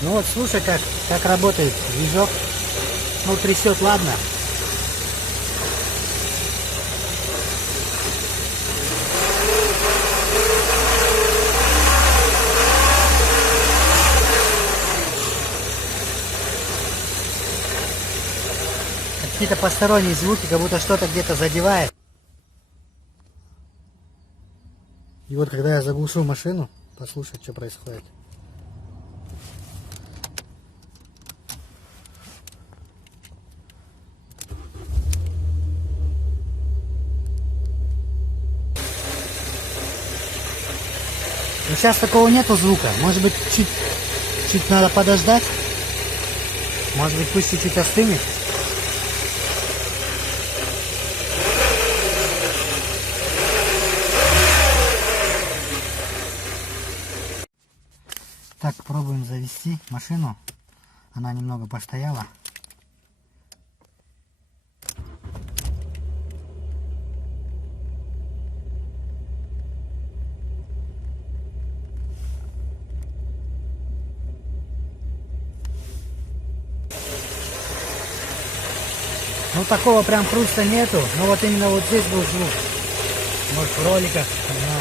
Ну вот, слушай, как работает движок. Ну, трясет, ладно. Какие-то посторонние звуки, как будто что-то где-то задевает. И вот когда я заглушу машину, послушать, что происходит. Но сейчас такого нету звука. Может быть, чуть надо подождать. Может быть, пусть чуть-чуть остынет. Так, пробуем завести машину. Она немного постояла. Ну, такого прям хруста нету. Но вот именно вот здесь был звук. Может, в роликах, не знаю.